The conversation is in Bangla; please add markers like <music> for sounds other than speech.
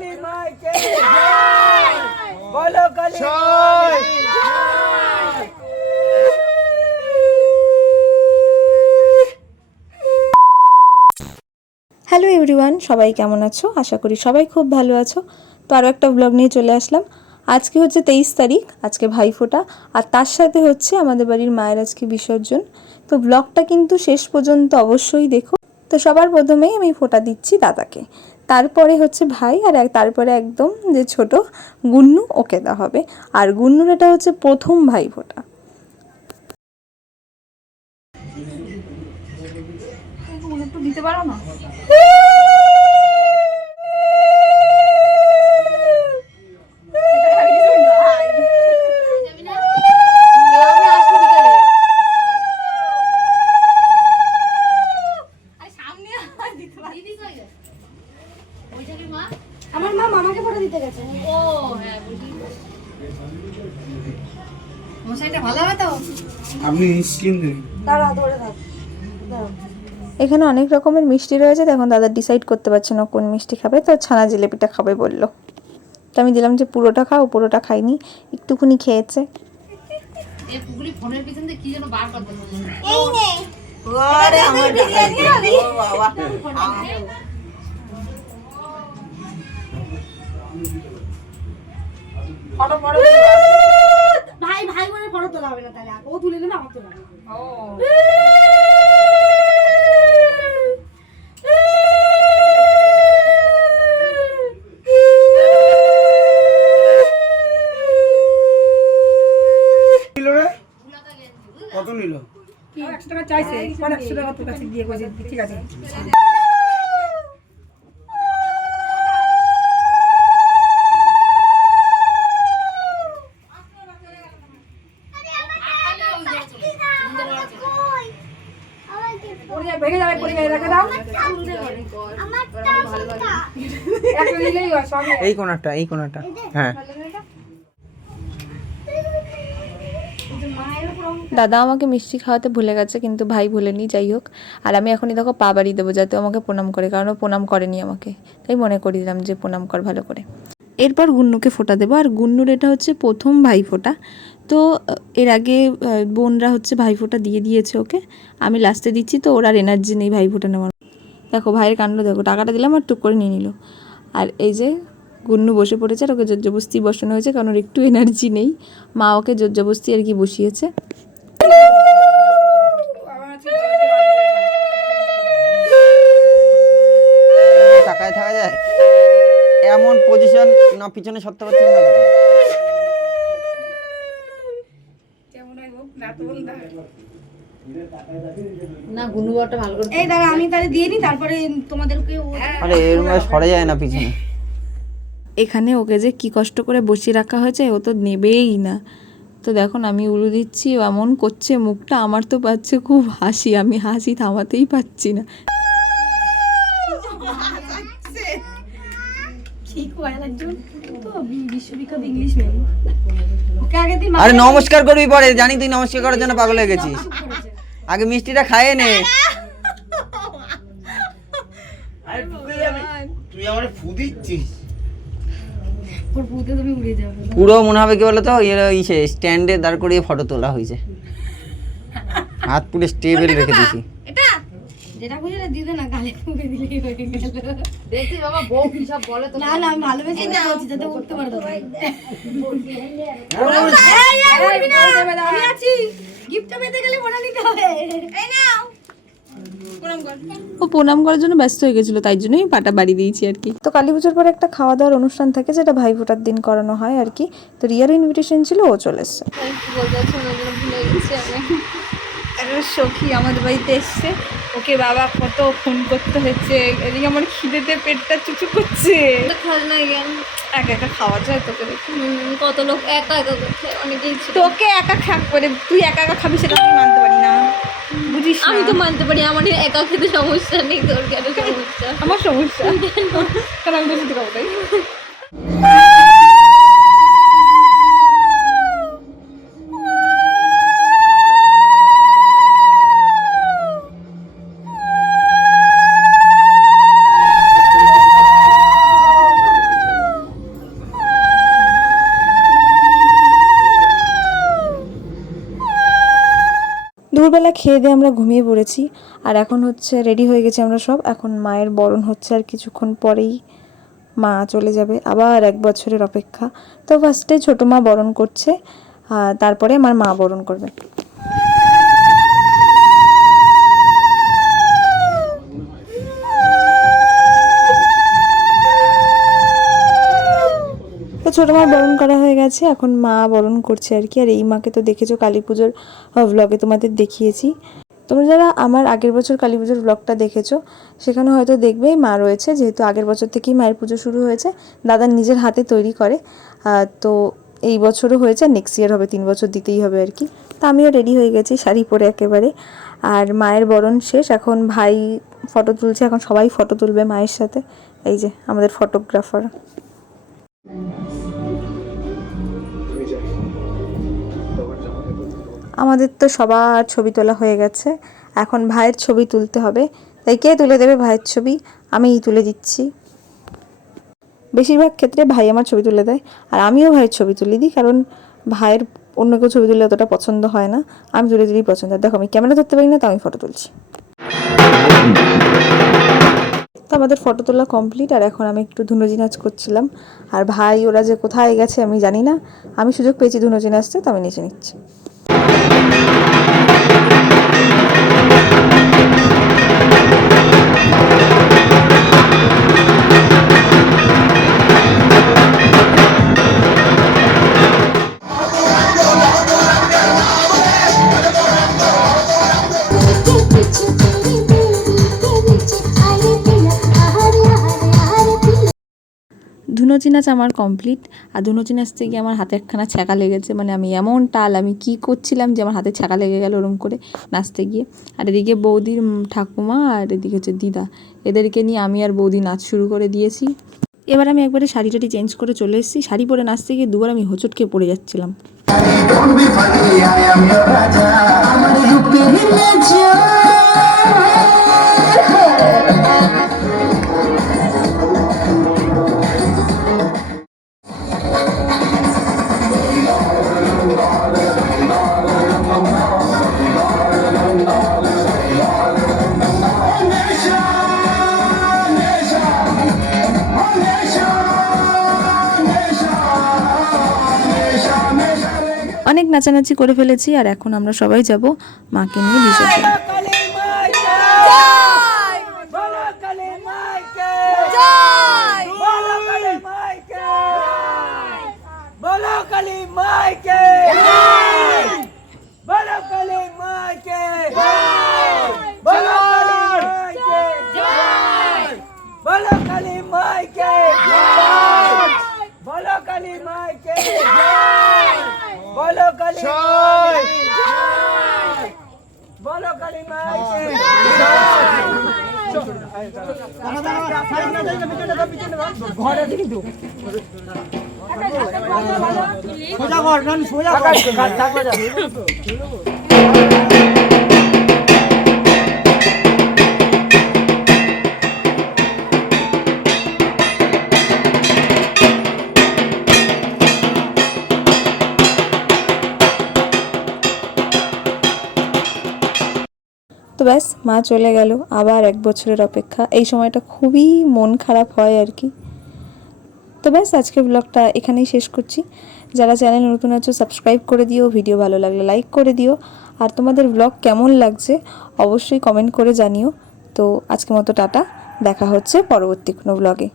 কালী মাইকে বলো কালী হ্যালো এভরিওয়ান সবাই কেমন আছো? আশা করি সবাই খুব ভালো আছো। তো আরও একটা ব্লগ নিয়ে চলে আসলাম। আজকে হচ্ছে তেইশ তারিখ আজকে ভাইফোঁটা। আর তার সাথে হচ্ছে আমাদের বাড়ির মায়ের আজকে বিসর্জন। তো ব্লগটা কিন্তু শেষ পর্যন্ত অবশ্যই দেখো। তো সবার প্রথমেই আমি ফোঁটা দিচ্ছি দাদাকে। তারপরে হচ্ছে ভাই আর তারপরে একদম যে ছোট গুন্নু ওকে দেওয়া হবে। আর গুন্নুর এটা হচ্ছে প্রথম ভাই ফোঁটা। দিতে পারো না আমার মা মামাকে ফটো দিতে গেছে আপনি নিশ্চিন্ত দাঁড়া ধরে থাক এখানে অনেক রকমের মিষ্টি রয়েছে। তো এখন দাদা ডিসাইড করতে পারছে না কোন মিষ্টি খাবে। তো ছানা জিলেপিটা খাবে বলল। তো আমি দিলাম যে পুরোটা খাও পুরোটা খাইনি। একটুখানি খেয়েছে। ফটো। ভাই ভাই বোনের ফটো তোলা হবে না তাহলে ও তুলে নেবে আমার তোলা হবে। কত নিল? একশো টাকা চাইছে মানে একশো টাকা তোর কাছে দিয়ে কইছে ঠিক আছে পড়ে যাবে ভেঙে যাবে পড়ে যাবে রেখে দাও একটা নিলেই হয় সব এই কোনাটা এই কোনাটা হ্যাঁ। দাদা আমাকে মিষ্টি খাওয়াতে ভুলে গেছে কিন্তু ভাই ভুলেনি যাই হোক। আর আমি এখনই দেখো পা বাড়ি দেবো যাতে আমাকে প্রণাম করে কারণ ও প্রণাম করেনি আমাকে। তাই মনে করিয়ে দিলাম যে প্রণাম কর ভালো করে। এরপর গুন্নুকে ফোঁটা দেবো আর গুন্নুর এটা হচ্ছে প্রথম ভাই ফোঁটা। তো এর আগে বোনরা হচ্ছে ভাই ফোঁটা দিয়ে দিয়েছে ওকে। আমি লাস্টে দিচ্ছি তো ওর আর এনার্জি নেই ভাই ফোঁটা নেওয়ার। দেখো ভাইয়ের কাণ্ড দেখো টাকাটা দিলাম আর টুক করে নিয়ে নিল। আর এই যে গুন্নু বসে পড়েছে আর ওকে জোরজবস্তি বসানো হয়েছে কারণ ওর একটু এনার্জি নেই। মা ওকে জোরজবস্তি আর কি বসিয়েছে। তাকায় থাকা যায়? এমন পজিশন না পিছনে সরতে পারছি না কেমন হয় না তো বল না এই দাঁড়া আমি তাহলে দিয়ে নি তারপরে তোমাদেরকে আরে এরকম সরে যায় না পিছনে। এখানে ওকে যে কি কষ্ট করে বসিয়ে রাখা হয়েছে ও তো নেবেই না। তো দেখুন আমি উলু দিচ্ছি ও এমন করছে মুখটা আমার তো পাচ্ছে খুব হাসি আমি হাসি থামাতেই পাচ্ছি না। হয় আরে নমস্কার করবি পরে জানি তুই নমস্কার করার জন্য পাগল হয়ে গেছিস। আগে মিষ্টিটা খাইয়ে নে। তুই আমার ফু দিচ্ছিস। পুরো মনে হবে কি বলতো ইয়ে ইসে স্ট্যান্ডে দাঁড় করিয়ে ফটো তোলা হয়েছে হাত পুরো স্টেবেল রেখে দিয়েছি যেটা না গালে ফুঁকে দিলেই হয়ে গেল। দেখছি বাবা বউ কি সব বলে তো না না আমি ভালোবেসে বলছি যাতে উঠতে পারে দাদা আমি আছি। গিফটটা পেতে গেলে নিতে হবে। এই নাও। ও প্রণাম করার জন্য ব্যস্ত হয়ে গেছিল তাই জন্যই পাটা বাড়ি দিয়েছি আর কি। তো কালী পুজোর পরে একটা খাওয়া দাওয়ার অনুষ্ঠান থাকে যেটা ভাই ফোটার দিন করানো হয় আর কি। তো রিয়ার ইনভিটেশন ছিল ও চলে এসছে। সখী আমাদের বাড়িতে এসছে। ওকে বাবা কত ফোন করতে হচ্ছে। এদিকে আমার খিদেতে পেটটা চুচু করছে। খাস না জ্ঞান একা একা খাওয়া যায় তোকে কত লোক একা একা করছে অনেকেই তোকে একা খাক করে তুই একা একা খাবি সেটা আমি মানতে পারি না। বুঝিস আমি তো মানতে পারি আমার একা খেতে সমস্যা নেই তোর কেন সমস্যা? আমার সমস্যা। <laughs> কারণ আমি শুধু খাব তাই দুপুরবেলা খেয়ে দিয়ে আমরা ঘুমিয়ে পড়েছি। আর এখন হচ্ছে রেডি হয়ে গেছি আমরা সব। এখন মায়ের বরণ হচ্ছে আর কিছুক্ষণ পরেই মা চলে যাবে। আবার এক বছরের অপেক্ষা। তো ফার্স্টে ছোটো মা বরণ করছে তারপরে আমার মা বরণ করবে। তো ছোটো মার বরণ করা হয়ে গেছে। এখন মা বরণ করছে আর কি। আর এই মাকে তো দেখেছ কালী পুজোর ব্লগে তোমাদের দেখিয়েছি। তোমরা যারা আমার আগের বছর কালী পুজোর ব্লগটা দেখেছ, সেখানে হয়তো দেখবেই মা রয়েছে, যেহেতু আগের বছর থেকেই মায়ের পুজো শুরু হয়েছে। দাদা নিজের হাতে তৈরি করে। তো এই বছরও হয়েছে নেক্সট ইয়ার হবে, তিন বছর দিতেই হবে আর কি। তা আমিও রেডি হয়ে গেছি, শাড়ি পরে একেবারে। আর মায়ের বরণ শেষ, এখন ভাই ফটো তুলছে, এখন সবাই ফটো তুলবে মায়ের সাথে। এই যে আমাদের ফটোগ্রাফার আমাদের তো সবার ছবি তোলা হয়ে গেছে। এখন ভাইয়ের ছবি তুলতে হবে। তাই কে তুলে দেবে ভাইয়ের ছবি? আমিই তুলে দিচ্ছি। বেশিরভাগ ক্ষেত্রে ভাই আমার ছবি তুলে দেয়। আর আমিও ভাইয়ের ছবি তুলে দিই, কারণ ভাইয়ের অন্য কেউ ছবি তুলে অতটা পছন্দ হয় না। আমি তুলে দিলেই পছন্দ। দেখো, আমি ক্যামেরা ধরতে পারি না তো আমি ফটো তুলছি। তো আমাদের ফটো তোলা কমপ্লিট আর এখন আমি একটু ধুনুজি নাচ করছিলাম। আর ভাই, ওরা যে কোথায় গেছে আমি জানি না। আমি সুযোগ পেয়েছি ধুনুজি নাচতে তো আমি নেচে নিচ্ছি। ধুনোচি নাচ আমার কমপ্লিট আর ধুনোচি নাচতে গিয়ে আমার হাতে একখানা ছ্যাঁকা লেগেছে মানে আমি এমন টাল, আমি কি করছিলাম যে আমার হাতে ছ্যাঁকা লেগে গেল ওরম করে নাচতে গিয়ে। আর এদিকে বৌদির ঠাকুমা আর এদিকে হচ্ছে দিদা। এদেরকে নিয়ে আমি আর বৌদি নাচ শুরু করে দিয়েছি। এবার আমি একবারে শাড়ি টাড়ি চেঞ্জ করে চলে এসেছি। শাড়ি পরে নাচতে গিয়ে দুবার আমি হোঁচটকে পড়ে যাচ্ছিলাম। অনেক নাচানাচি করে ফেলেছি আর এখন আমরা সবাই যাব মাকে নিয়ে বিসর্জন। সোজা কর সোজা তো ব্যাস, মা চলে গেল। আবার এক বছরের অপেক্ষা। এই সময়টা খুবই মন খারাপ হয় আর কি। তো ব্যাস আজকের ব্লগটা এখানেই শেষ করছি। যারা চ্যানেল নতুন আছো সাবস্ক্রাইব করে দিও। ভিডিও ভালো লাগলে লাইক করে দিও। আর তোমাদের ব্লগ কেমন লাগছে, অবশ্যই কমেন্ট করে জানিও। তো আজকের মতো টাটা। দেখা হচ্ছে পরবর্তী কোনো ব্লগে